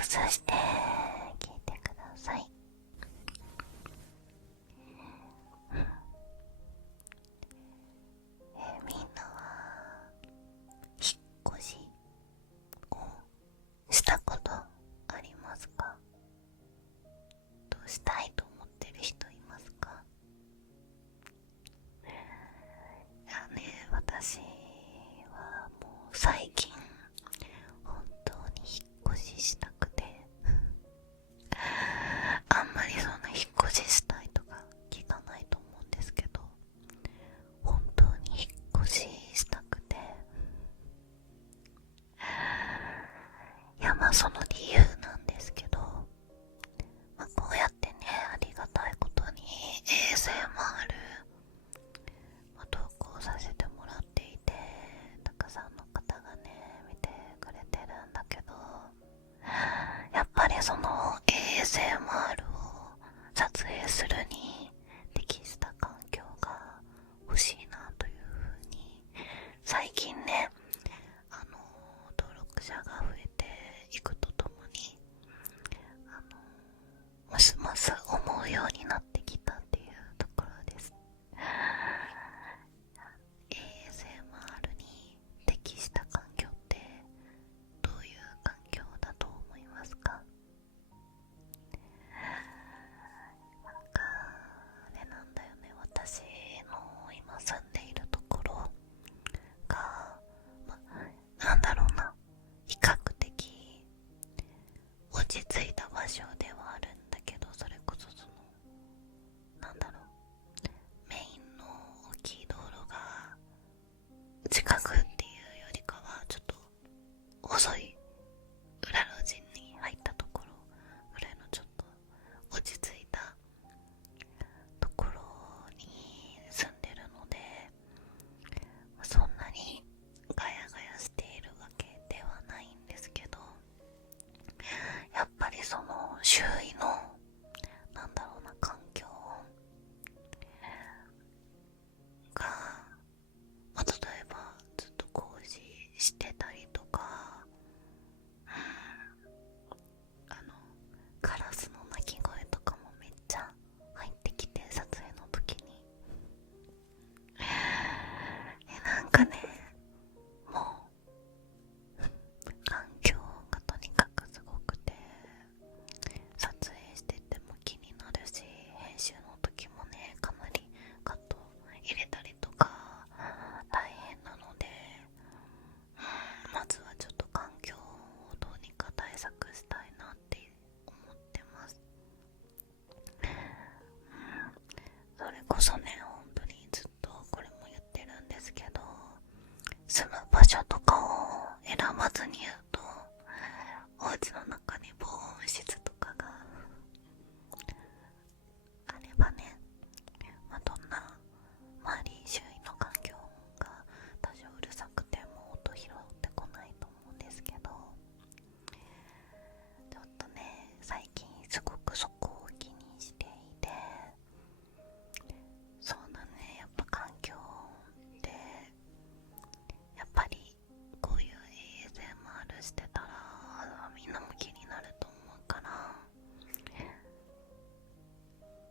クスして聞いてください。みんなは引っ越しをしたことありますか？どうしたいと思ってる人いますか？いやね、私はもう最近本当に引っ越ししたくてあんまりそんな引っ越ししたいとか聞かないと思うんですけど、本当に引っ越ししたくて、いや、まあその理由なんですけど、こうやってね、ありがたいことに ASMR、投稿させてもらっていて、たくさんの方がね見てくれてるんだけど、やっぱりその ASMR を撮影するに適した環境が欲しいなというふうに最近ね、登録者が増えていくとともに、ますます思うようになってきたっていうところです。 ASMR に適した環境ってどういう環境だと思いますか？あれなんだよね、私の今住んでいるところが、なんだろうな、比較的落ち着いた場所ではあるんだけど、それこそその、なんだろう、メインの大きい道路が近くっていうよりかはちょっと細い裏路地に入ったところぐらいの、ちょっと落ち着いたところに住んでるので、そんなにガヤガヤしているわけではないんですけど、やっぱりその周囲の、なんだろうな、環境が、例えばずっと工事してたりとか、カラスの鳴き声とかもめっちゃ入ってきて、撮影の時になんかね、もう環境がとにかくすごくて、撮影してても気になるし、編集の時もね、かなりカット入れたりとか大変なので、まずはちょっと環境をどうにか対策したいなって思ってます。それこそね、本当にずっとこれも言ってるんですけど、住む場所とかを選ばずに言うと、お家の中に防音室とかがあればね、どんな周り周囲の環境が多少うるさくても音拾ってこないと思うんですけど、ちょっとね、最近すごくそこを気にしていて、そうだね、やっぱ環境ってやっぱりこういう ASMR してたらみんなも気になると思うから、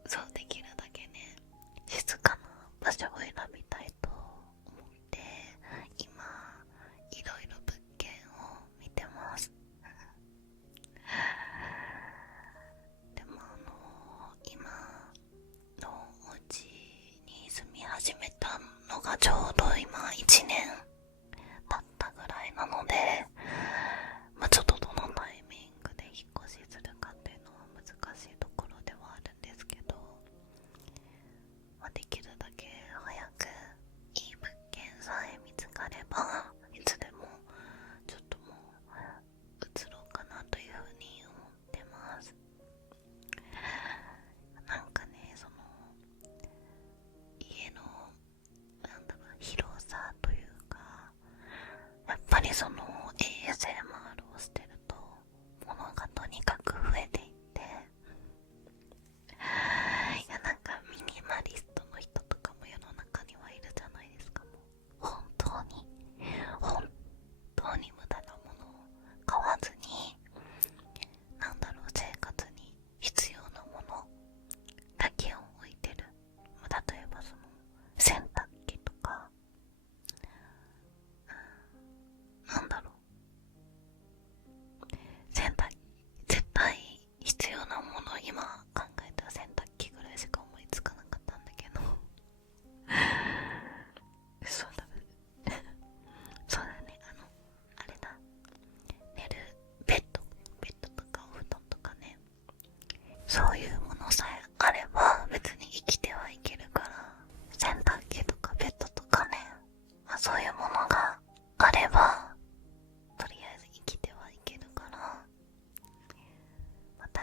そうできるだけね、静かな場所を選びたいと思って今いろいろ物件を見てます。でも今のお家に住み始めたのがちょうど今1年経ったぐらいなので、ちょっとどのタイミングで引っ越しするかっていうのは難しいところではあるんですけど、できるだけ早くいい物件さえ見つかれば、いつでもちょっともう移ろうかなというふうに思ってます。なんかね、その家の、なんだろう、広さという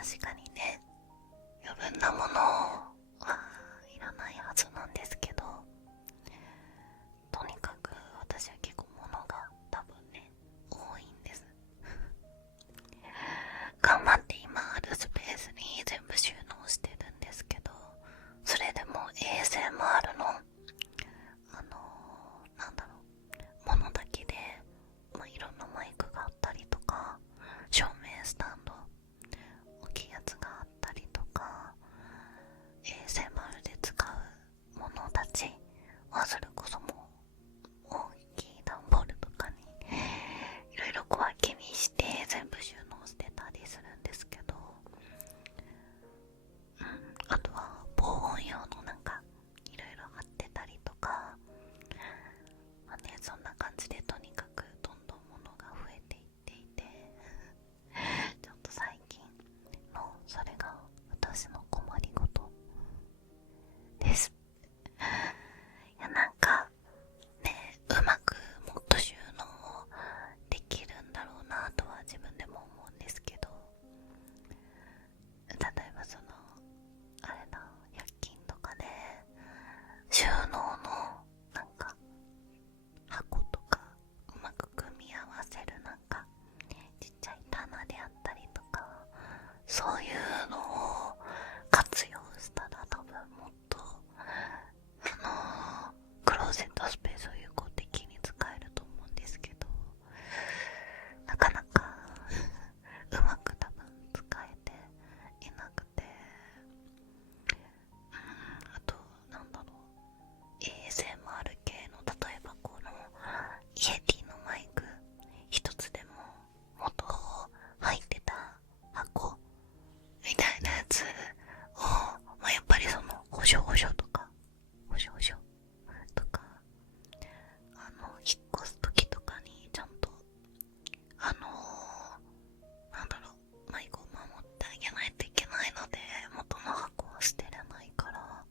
確かにね、余分なものはいらないはずなんですけど、とにかく私は結構物が多分ね多いんです。頑張って今あるスペースに全部収納してるんですけど、それでも ASMR のなんだろう、ものだけで、いろんなマイクがあったりとか、照明スタンド大きいやつがあったりとか、 ASMR で使うものたちはそれこそもう大きい段ボールとかにいろいろ小分けにして全部収納してたりするんですけど、あとは防音用のなんかいろいろ貼ってたりとか、そんな感じでとにかくどんどん物が増えていっていてちょっと最近のそれが私の困りごとです。いや、なんかね、うまくもっと収納できるんだろうなとは自分でも思うんですけど、例えばそのあれだ、100均とかで収納のなんか箱とかうまく組み合わせるなんかちっちゃい棚であったりとか、そういうのを活用したら多分もっとクローゼットスペースを有効的に使えると思うんですけど、なかなかうまく多分使えていなくて、あとなんだろう、 ASMR 系の例えばこのイエティのマイク一つでも元入ってた箱みたいなやつを、やっぱりその保証とか引っ越す時とかにちゃんとなんだろう、マイクを守ってあげないといけないので、元の箱は捨てれないから、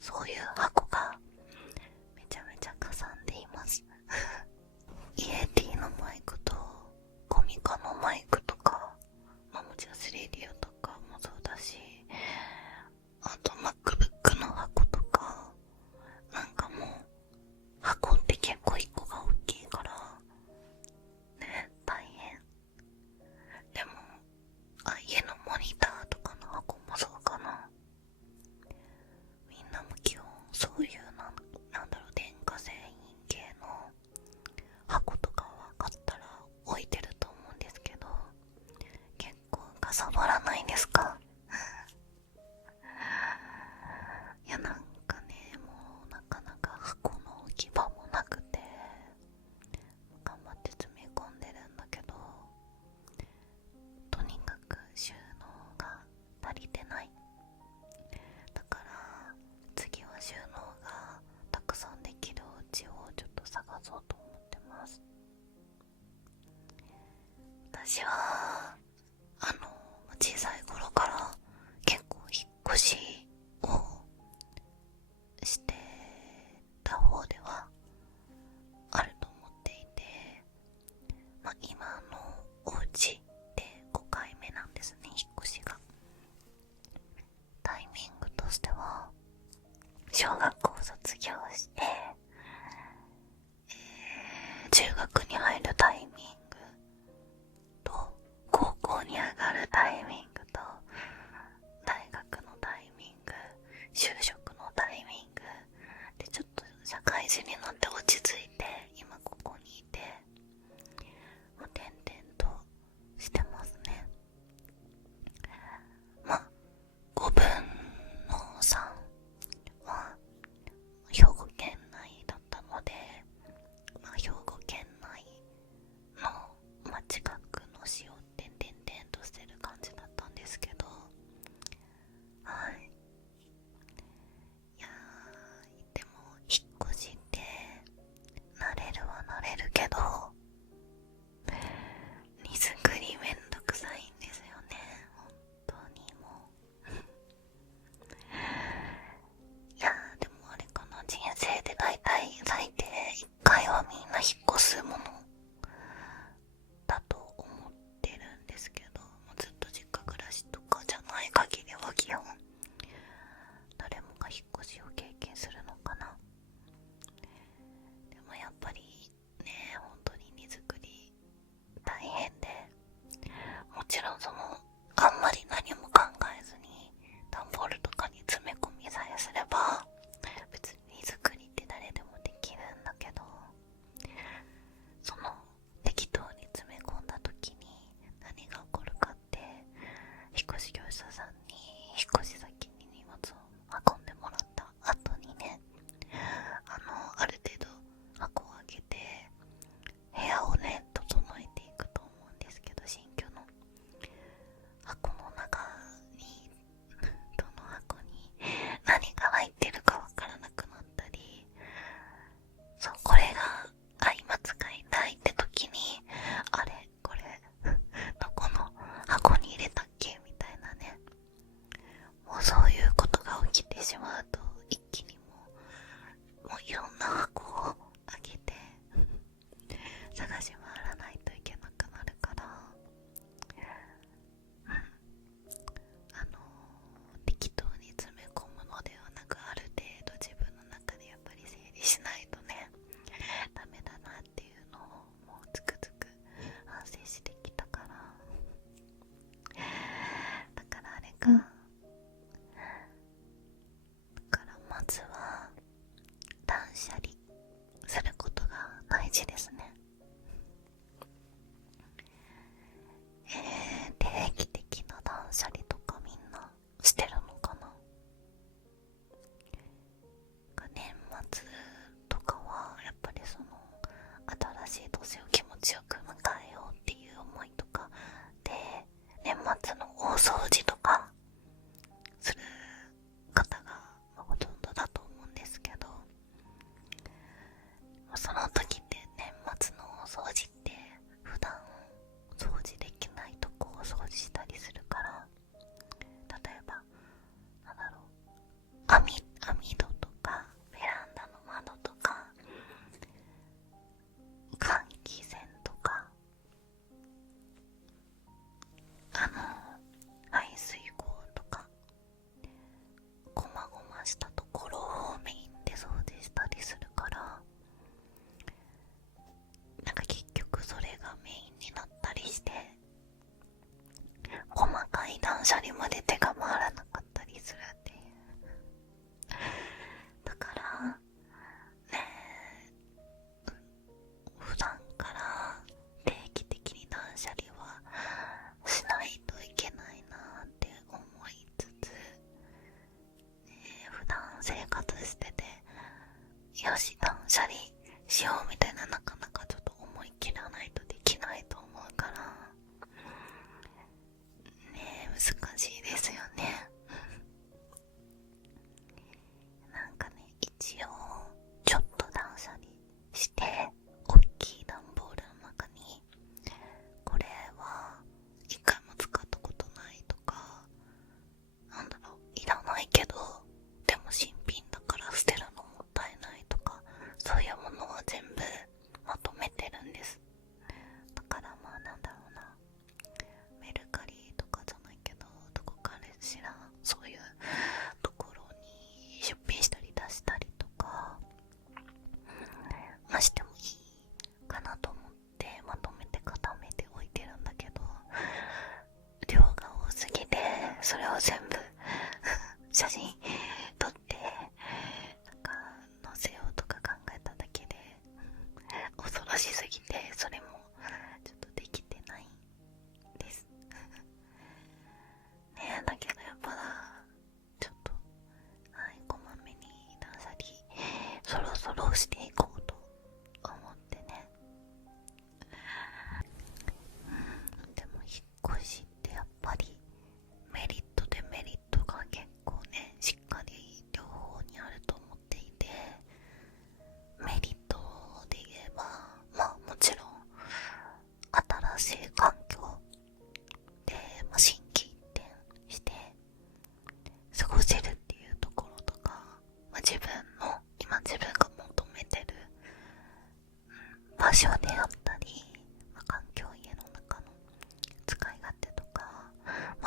そういう箱がめちゃめちゃかさんでいますイエティのマイクとコミカのマイクとか、もちろん 3D とかもそうだし、あと MacBook の箱とか、なんかもう箱って結構一個が大きいからね、大変。でも家のモニターとかの箱もそうかな。みんなも基本そういうなんだろう、電化製品系の箱とかは買ったら置いてると思うんですけど、結構かさばらないですかいや、なんかね、もうなかなか箱の置き場もなくて頑張って詰め込んでるんだけど、とにかく収納が足りてない。だから次は収納がたくさんできるお家をちょっと探そうと思ってます。私は小さい頃から結構引っ越しをしてた方ではあると思っていて、今のお家で5回目なんですね、引っ越しが。タイミングとしては小学校を卒業して、中学に入るタイミングと高校に上がるタイミングと大学のタイミング、就職のタイミングで、ちょっと社会人になって落ち着いて今ここにいて、もう転々としてますね。5分の3は兵庫県越し業者さんに引っ越し先に荷物を運んでもらった後にね、ある程度箱を開けて部屋をね整えていくと思うんですけど、新居の箱の中にどの箱に何が入ってるかわからなくなったり、そう、これが今使いたいって時に、あれこれどこの箱に入れたっけみたいなね、もうそういうことが起きてしまうと、一気にもういろんな箱を開けて探し回らないといけなくなるから、適当に詰め込むのではなく、ある程度自分の中でやっぱり整理しないとねダメだなっていうのをもうつくづく反省してきたから、だからあれか、だからまずは断捨離することが大事ですね。定期的な断捨離とかみんなしてるのかな。年末とかはやっぱりその新しい年を気持ちよく迎えようっていう思いとかで、年末の大掃除とかする方がほとんどだと思うんですけど、その時って年末の大掃除って普段掃除できないとこを掃除したりするから、例えばなんだろう、網戸とかベランダの窓とか換気扇とか排水口とかこまごましたところをメインで掃除したりするから、なんか結局それがメインになったりして、細かい断捨離まで手が回らなかったりするっていう。だからね、普段から定期的に断捨離はしないといけないなって思いつつ、普段生活しててよし断捨離しようみたいな、なかなかちょっと思い切らないとできないと思うからね、難しいですよね。なんかね、一応ちょっと断捨離して大きい段ボールの中に、これは一回も使ったことないとか、なんだろう、いらないけどでも新品だから捨てるのもったいないとか、そういうものは全部まとめてるんです。だからまあなんだろうな、メルカリとかじゃないけど、どこかでしらそういうところに出品したり出したりとか、まあしてもいいかなと思ってまとめて固めておいてるんだけど、量が多すぎてそれを全部写真撮ってなんか載せようとか考えただけで恐ろしすぎて、それもちょっとできてないですね。だけどやっぱちょっと、こまめに断捨離そろそろしていこうと思ってね。でも引っ越しってやっぱりメリットデメリットが結構ね、しっかり両方にあると思っていて、メリットで言えば、まあもちろん新しい環境で、心機一転して過ごせるっていうところとか、今自分が求めてる、場所であったり、環境、家の中の使い勝手とか、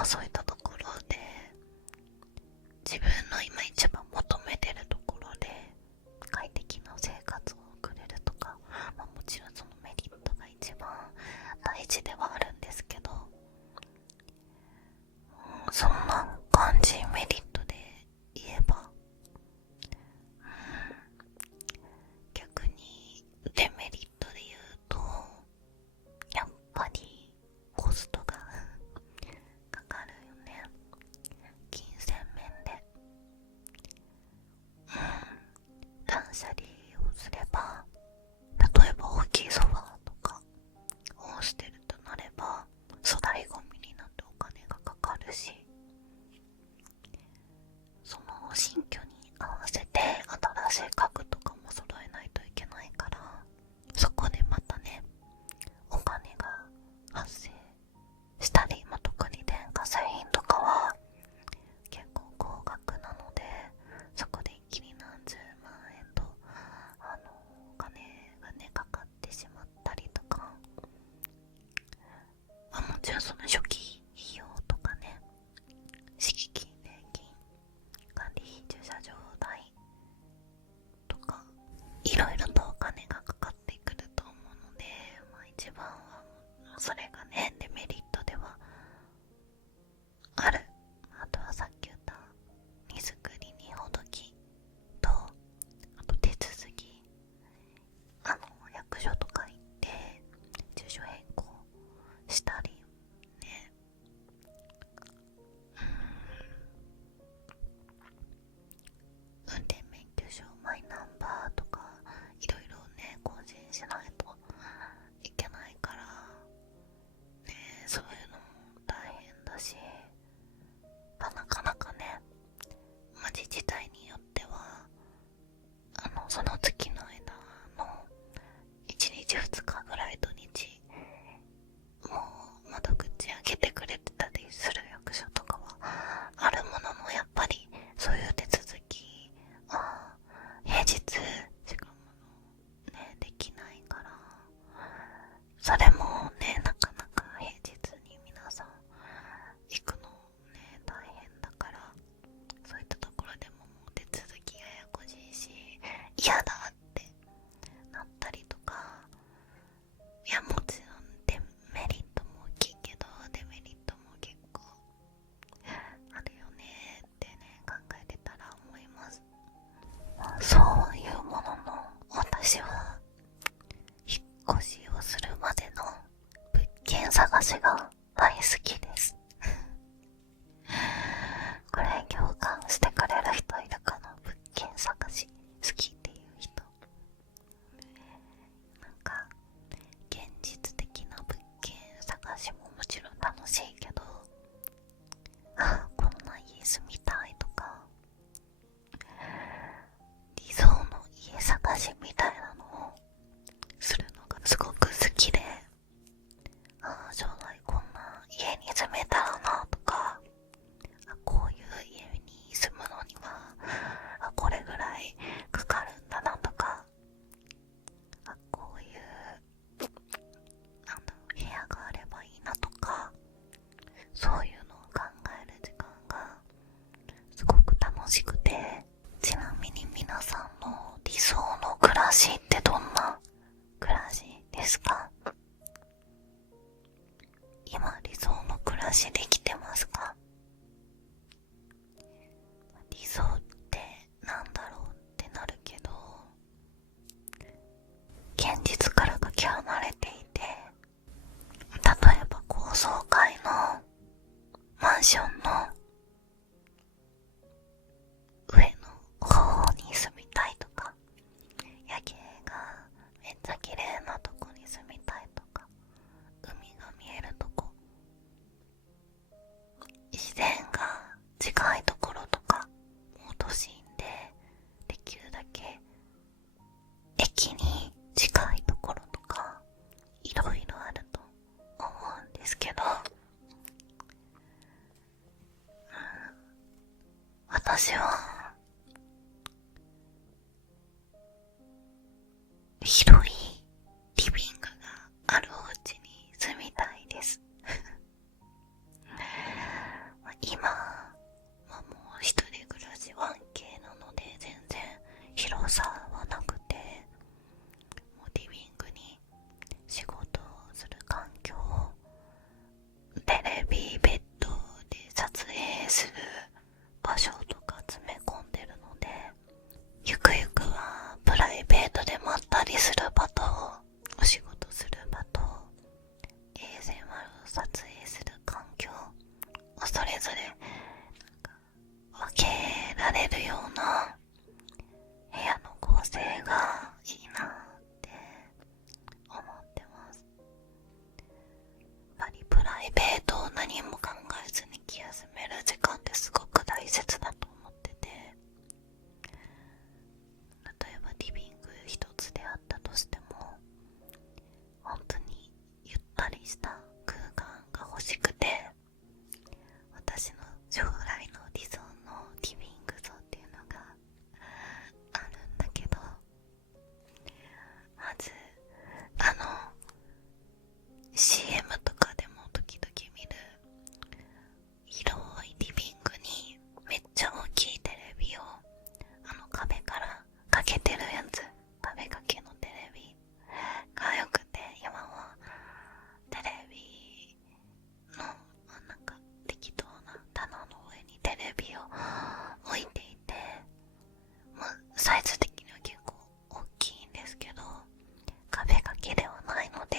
そういったところで自分の今一番求めてるところで快適な生活を送れるとか、もちろんそのメリットが一番大事ではあるんですけど、そんな感じ。メリットで言えば、逆にデメリットで言うと、やっぱりコストがかかるよね。るし、その新居に合わせて新しい家具とかも揃えないといけないから、そこでまたねお金が発生したり、特に電化製品とかは結構高額なので、そこで一気に何十万円とお金がねかかってしまったりとか、もちろんその初期費用とかね、敷金礼金管理費、駐車場代とかいろいろとお金がかかってくると思うので、一番はそれがねデメリットではある。あとはさっき言った荷造りにほどきと、あと手続き、役所とか行って住所変更したりね、運転免許証マイナンバーとかいろいろね更新しないといけないからね、そういうのも大変だし、なかなかね、自治体によってはその月の間の1日2日ぐらい土日もう窓口開けてくれてたりする役所とかはあるものの、やっぱりそういう手続きは平日しかもねできないから、それもねなかなか平日に皆さん行くのね大変だから、そういったところでももう手続きややこしいし嫌だってなったりとか、いやもちろんデメリットも大きいけどデメリットも結構あるよねってね考えてたら思います。そういうものの、私は引っ越しをするまでの物件探しが大好きですこれ共感してくれる人いるかな？物件探し好きっていう人。なんか現実的な物件探しももちろん楽しいけど、こんな家住みたいとか、理想の家探しみたいなのをするのがすごく好きで、将来こんな家に住めたらなとか、こういう家に住むのにはこれぐらいかかるんだなとか、こういう部屋があればいいなとか、そういうのを考える時間がすごく楽しくて、ちなみに皆さんの理想の暮らしってどんな暮らしですか？今理想の暮らしできてますか？理想ってなんだろうってなるけど、現実からかけ離れていて、例えば高層階のマンションの上の方に住みたいとか、夜景がめっちゃ綺麗なとこに住みたいとか、海が見えるとこ CM とかでも時々見る広いリビングにめっちゃ大きいテレビを壁からかけてるやつ、壁掛けのテレビがよくて、今はテレビのなんか適当な棚の上にテレビを置いていて、サイズ的には結構大きいんですけど、壁掛けではないので、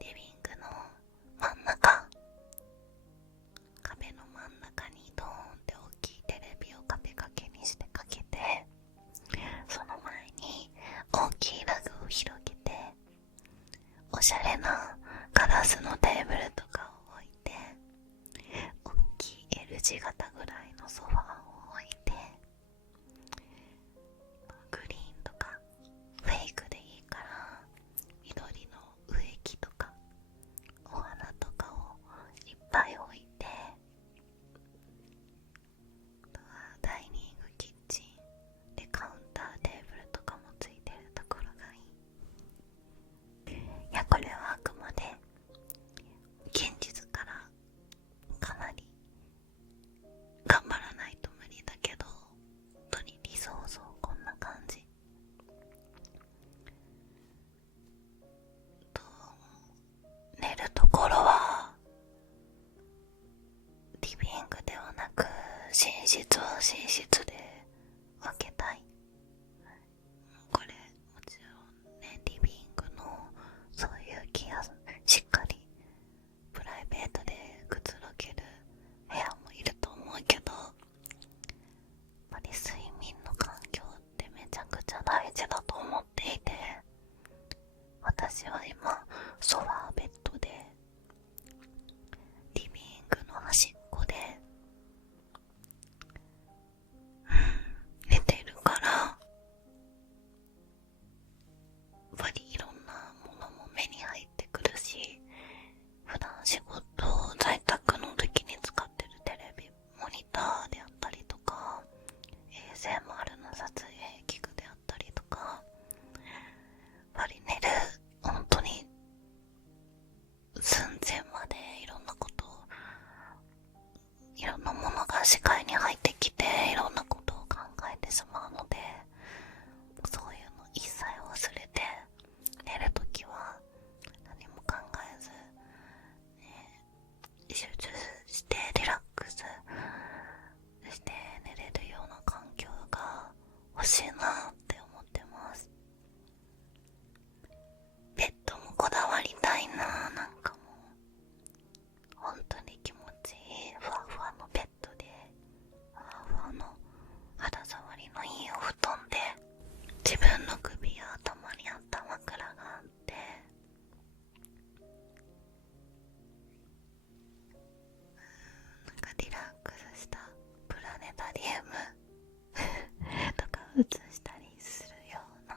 リビングの真ん中、壁の真ん中にドーンって大きいテレビを壁掛けにしてかけて、その前に大きいラグを広げて、おしゃれなガラスのテーブルとかを置いて、大きい L 字型ぐらいのソファーを置いて、グリーンとかフェイクでいいから緑の植木とかお花とかをいっぱい置いて、あとはダイニングキッチンでカウンターテーブルとかもついてるところがいい。いや、これはあくまで現実からかなり頑張らないと無理だけど、本当に理想像こんな感じと、寝るところはリビングではなく寝室は寝室で分けたい。これもちろんね、リビングのそういう気がしっかりプライベートでくつろげる部屋もいると思うけど、やっぱり睡眠の環境ってめちゃくちゃ大事だと思っていて、私は今ソファーベッドでリビングの端っこで寝てるから、やっぱりいろんなものも目に入ってくるし、普段仕事在宅の時に使ってるテレビモニターであったりとか ASMR の撮影器具であったりとか、やっぱり寝る本当に寸前までいろんなことを、いろんなものが視界に入ってきていろんなことを考えてしまうので、そういうの一切忘れて寝るときは何も考えず、集中してリラックスして寝れるような環境が欲しいなって思ってます。ベッドもこだわりたいな。なんかもう本当に気持ちいいふわふわのベッドで、ふわふわの肌触りのいいお布団で、自分の首や頭にあった枕があって、なんかリラックスしたプラネタリウムとか映したりするような、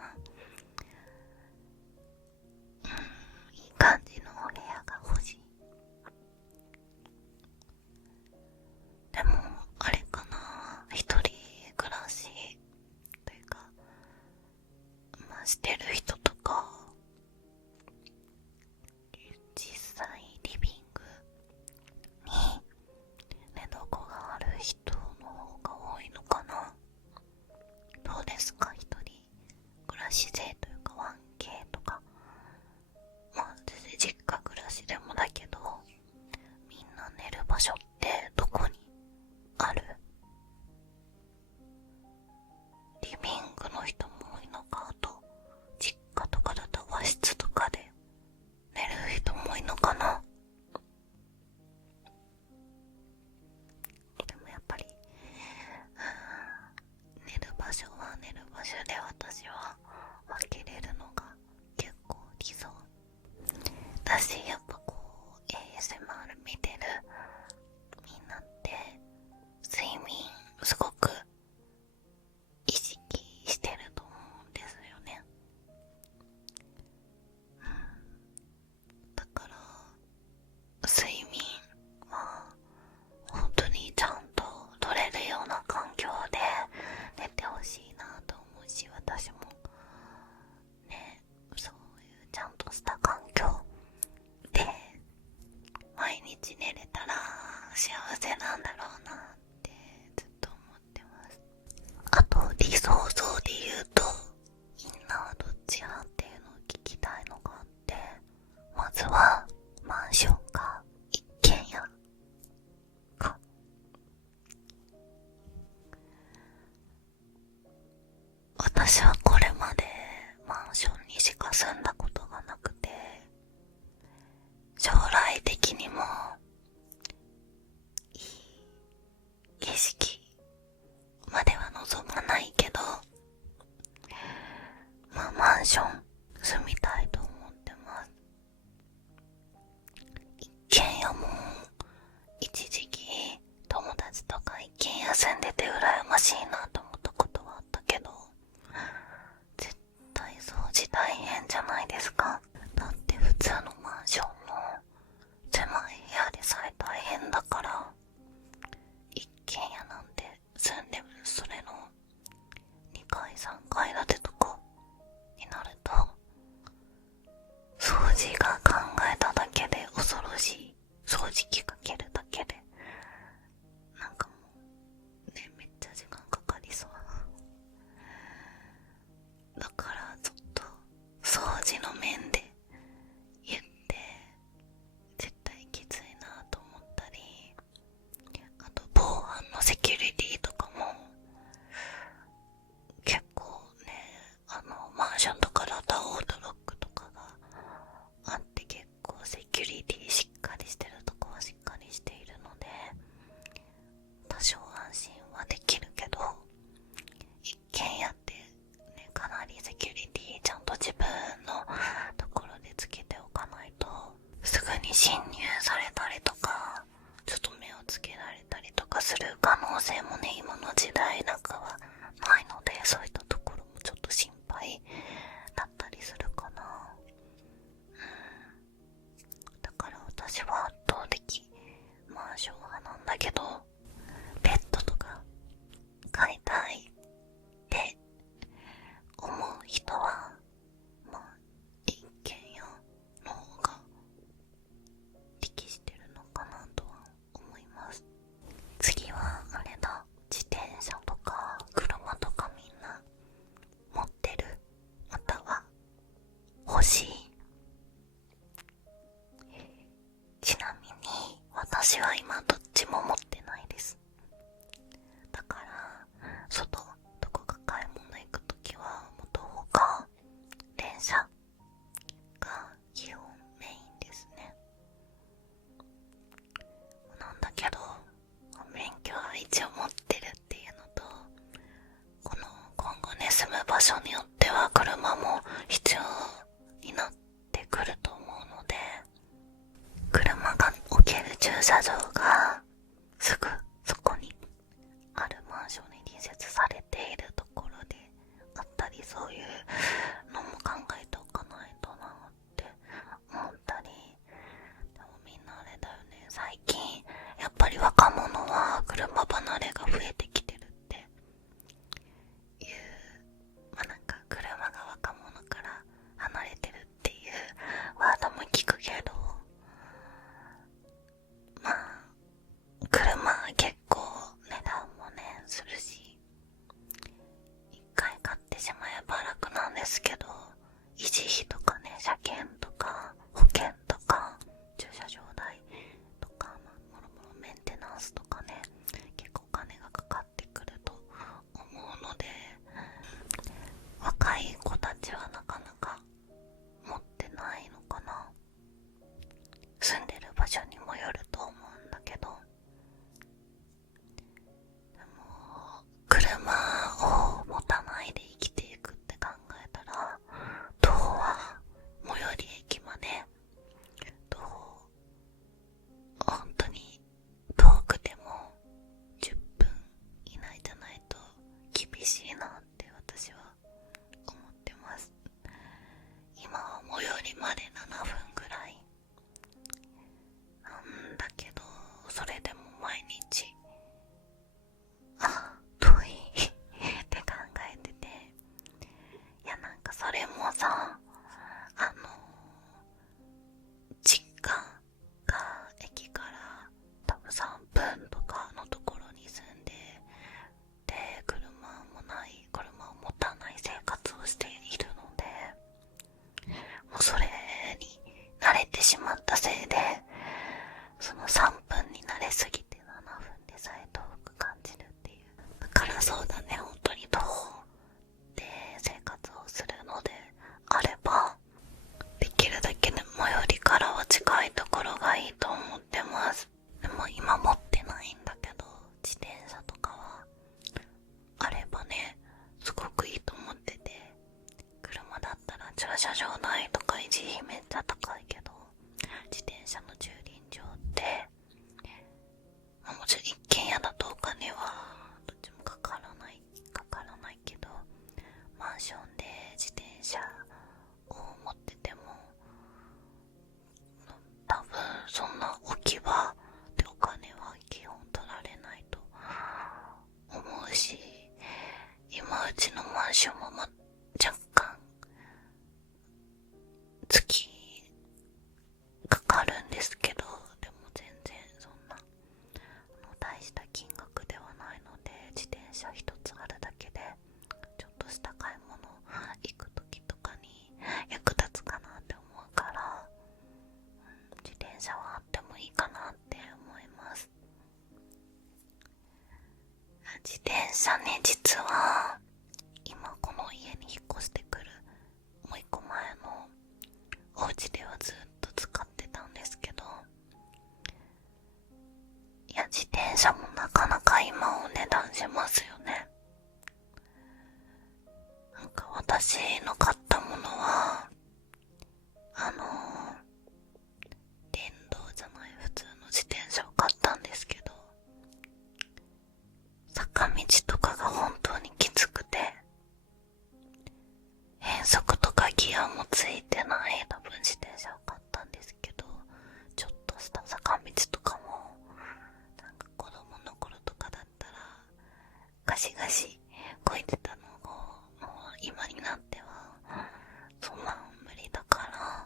いい感じのお部屋が欲しい。でもあれかな、一人暮らしというか、してる人とか、実際リビングに寝床がある人の方が多いのかな。どうですか、一人暮らし勢というか 1K とか、全然実家暮らしでもだけど、みんな寝る場所ってどこにある？リビングの人も多いのか、あと実家とかだと和室とかで寝る人も多いのかな。でもやっぱり寝る場所は寝る場所で私は分けれるのが結構理想だし、やっぱこう ASMR 見てるみんなって睡眠すごく意識してると思うんですよね。だから睡眠は本当にちゃんと取れるような環境で寝てほしいなと思うし、私もね、そういうちゃんとした環境除機かけるだけでなんかもうね、めっちゃ時間かかりそう。だからちょっと掃除の面で言って絶対きついなと思ったり、あと防犯のセキュリティとかも結構ね、マンションとかだとオートロックとかがあって、結構セキュリティしっかりしてるとこはしっかりしているので多少安心はできるけど、一軒家ってね、かなりセキュリティちゃんと自分のところでつけておかないと、すぐに侵入されたりとかちょっと目をつけられたりとかする可能性もね、今の時代なんかはないので、そういったところもちょっと心配だったりするかな。だから私は圧倒的マンション派なんだけど、ペットとか飼いたいって思う人はまあ一軒家の方が適してるのかなとは思います。次はあれだ、自転車とか車とかみんな持ってる、または欲しい。ちなみに私は今どっちも持ってないです。だから外どこか買い物行くときは元方か電車が基本メインですね。なんだけど免許は一応持ってるっていうのと、今後ね、住む場所によっては車も必要になってくると思うので、車が置ける駐車場がすぐそこにあるマンションに隣接されているところであったり、そういうのも考えておかないとなって思ったり。でもみんなあれだよね、最近やっぱり若者は車離れが増えてきてるっていう、なんか車が若者から離れてるっていうワードも聞くけど、まあ実は今この家に引っ越してくるもう一個前のお家ではずっと使ってたんですけど、いや自転車もなかなか今お値段しますよね。なんか私の買ったものは電動じゃない普通の自転車を買ったんですけど、坂道とかが本当にきつくて、変速とかギアもついてない多分自転車を買ったんですけど、ちょっとした坂道とかもなんか子供の頃とかだったらガシガシこいてたのを、もう今になってはそんなん無理だから、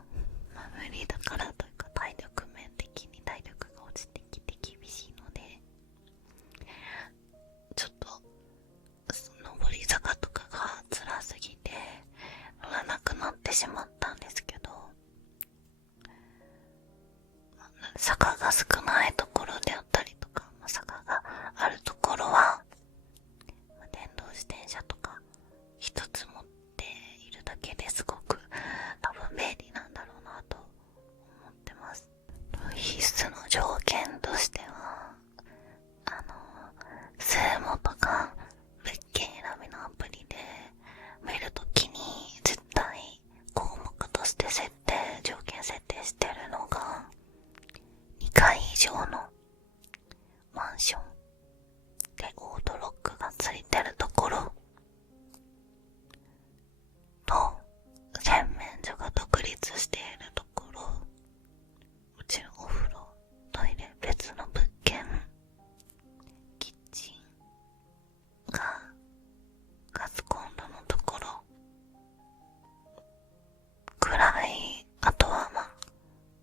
無理だからというか体力面的に体力が落ちてきて厳しいので、ちょっと上り坂とかが辛すぎて乗らなくなってしまったんですけど、坂が少ないところであったりとか、坂があるところは電動自転車とか一つ持っているだけですごく多分便利なんだろうなと思ってます。必須の条件としてはスーモとか物件選びのアプリで見るときに絶対項目として条件設定してるのが2階以上のマンションでオートロックがついてるところと洗面所が独立しているところ、もちろんお風呂トイレ別の物件、キッチンがガスコンロのところくらい、あとは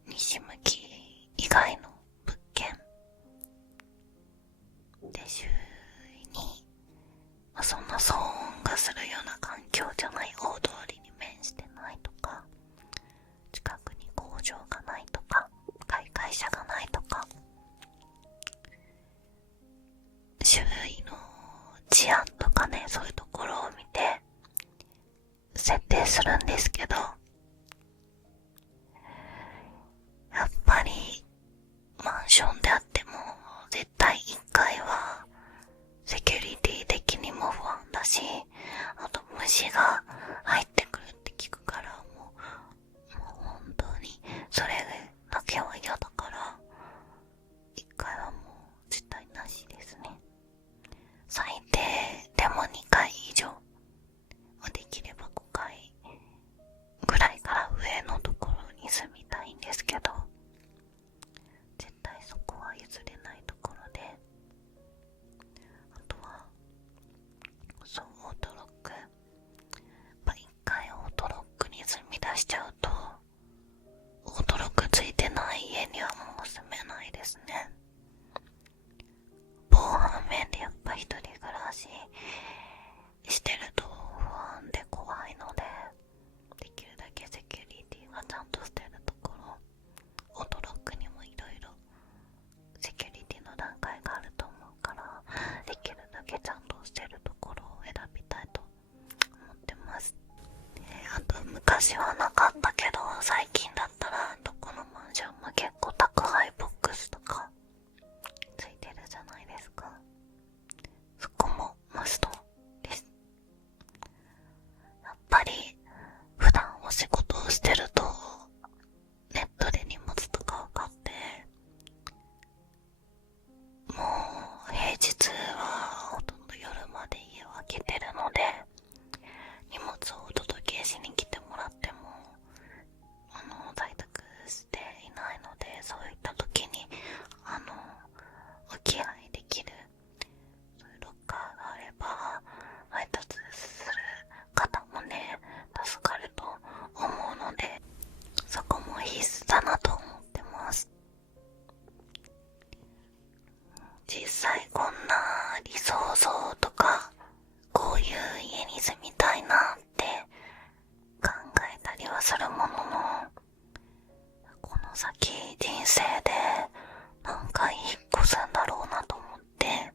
西向き以外の物件で周囲に、そんな騒音がするような環境じゃない大通りに面してないとか、近くに工場がないとか会社がないとか、周囲の治安とかね、そういうところを見て設定するんですけど、やっぱりマンションであっても絶対1階はセキュリティ的にも不安だし、あと虫が入ってくるって聞くから、もう本当にそれだけは嫌だから1階はもう絶対なしですね。最低でも2階以上、できれば5階ぐらいから上のところに住みたいんですけど、絶対そこは譲れないところで、あとはそうオートロック、一回オートロックに住み出しちゃうとオートロックついてない家にはもう住めないですね。防犯面でやっぱ一人暮らししてると不安で怖いので、できるだけセキュリティがちゃんとしてるところ、オートロックにもいろいろセキュリティの段階があると思うから、できるだけちゃんとしてるところを選びたいと思ってます。あと昔はなかったけど、最近だったらどこのマンションも結構宅配ボックスとかついてるじゃないですか。そこもマストです。やっぱり普段お仕事をしてるとネットで荷物とかを買って、もう平日はほとんど夜まで家を空けてるので、荷物をお届けしに来てもらっても在宅していないので、そういった時に置き配できるそういうロッカーがあれば配達する方もね助かると思うので、そこも必須だなと思ってます。実際こんな理想像とかこういう家に住みたいなって考えたりはするものの、この先人生で何回引っ越すんだろうなと思って、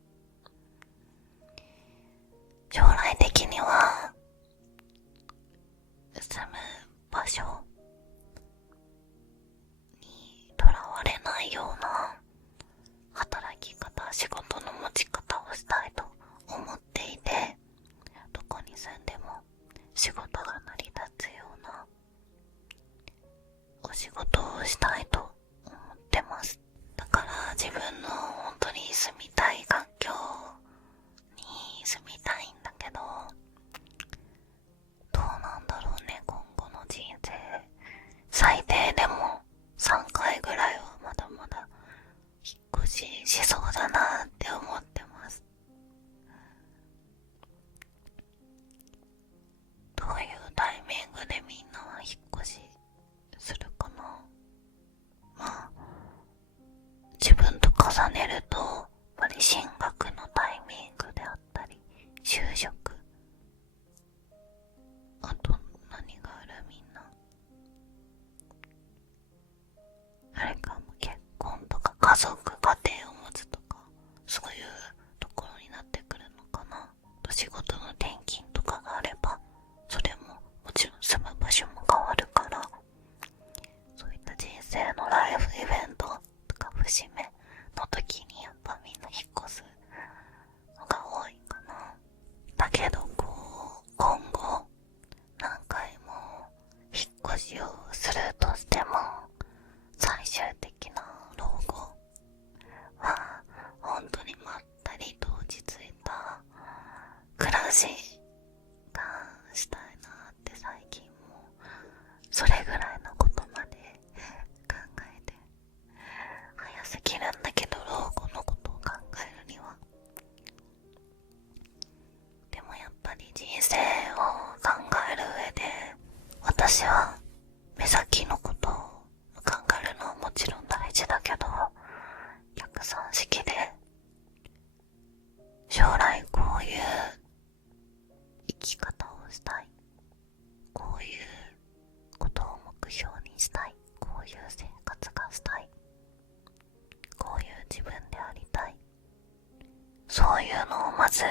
まず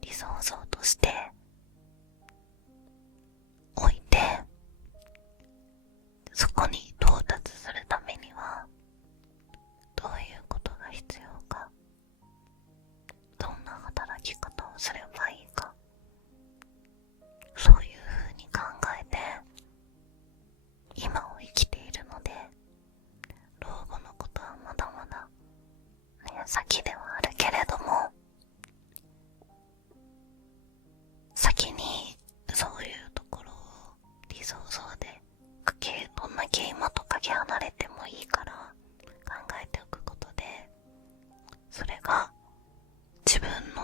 理想像として置いて、そこに到達するためにはどういうことが必要か、どんな働き方をすればいいか、そういうふうに考えて今を生きているので、老後のことはまだまだ、先ではあるけれども、先にそういうところを理想像でどんなゲームとかけ離れてもいいから考えておくことで、それが自分の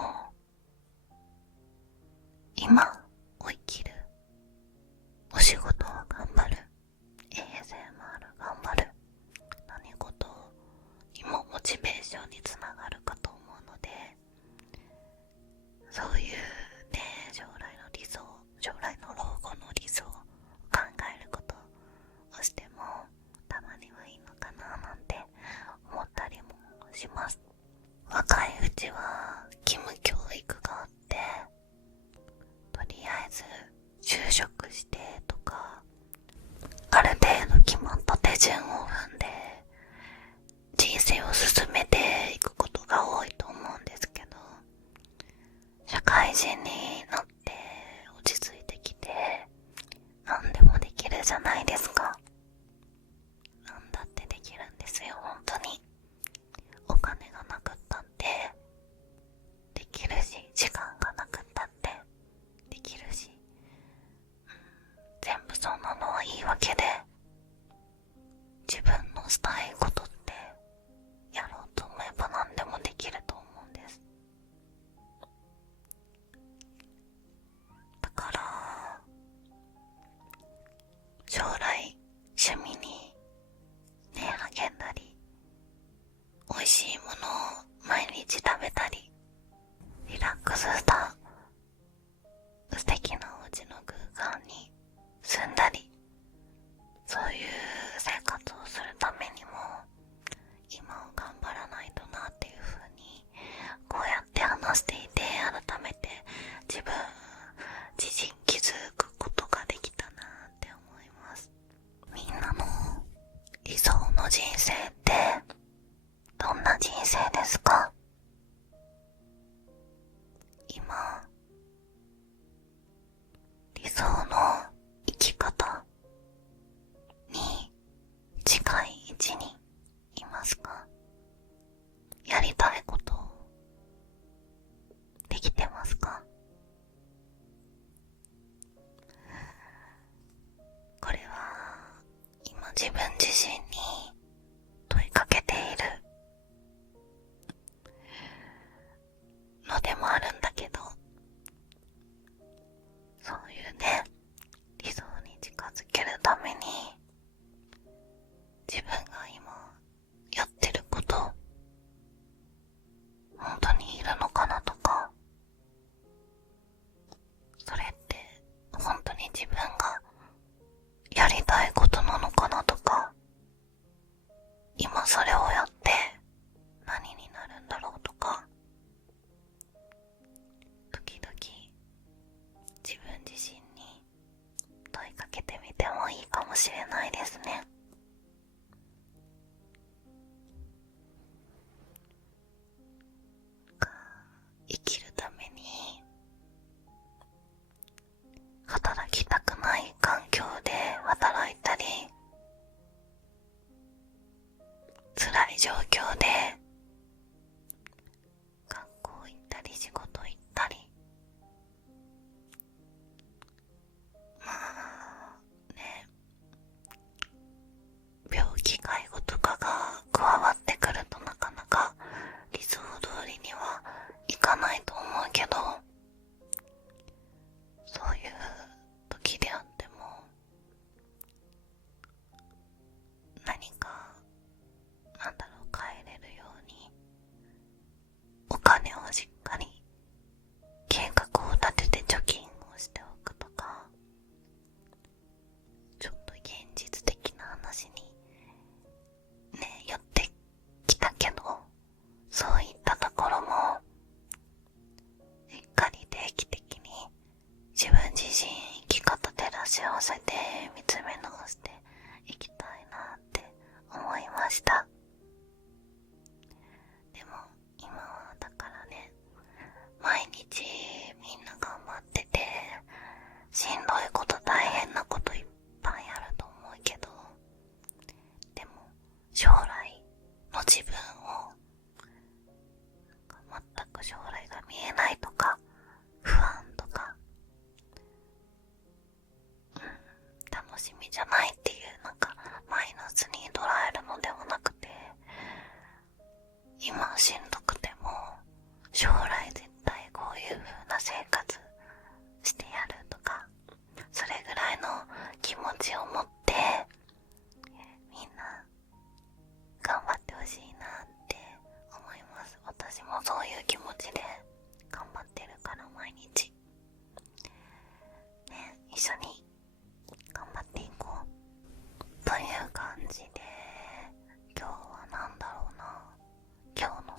今を生きる、お仕事を頑張る、 ASMR 頑張る、何事にもモチベーションにつながるかと思うので、そういうね、将来の老後の理想を考えることをしてもたまにはいいのかななんて思ったりもします。若いうちは義務教育があって、とりあえず就職してとか、ある程度決まった手順を踏んで人生を進めていくことが多いと思うんですけど、社会人になって落ち着いてきて何でもできるじゃないですか。何だってできるんですよ、本当に。お金がなくったってできるし、時間がなくったってできるし、全部そんなのはいいわけで、自分のしたいことってやろうと思えば何でもできると思うんです。だから将来趣味にね、励んだり、美味しいものを毎日食べたり、リラックスした素敵なお家の空間に住んだり、そういう生活をするためにも今を頑張らないとなっていう風に、こうやって話していて改めて自身気づくことができたなって思います。みんなの理想の人生ってどんな人生ですか？今理想の生き方に近い位置にいますか？やりたいことできてますか？これは今自分自身に問いかけているのでもあるんだけど、そういうね、理想に近づけるために自分が今やってること本当にいるのかなとか、それって本当に自分がやりたいことなのかなとか、今それをやって何になるんだろうとか、時々自分自身に問いかけてみてもいいかもしれないですね。生きるために働きたくない環境で働いたり、辛い状況で学校行ったり仕事行ったり、まあね、病気介護とかが加わってくるとなかなか理想通りにはいかないと思うけど、そういう時であっても何か帰れるよう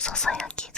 ささやき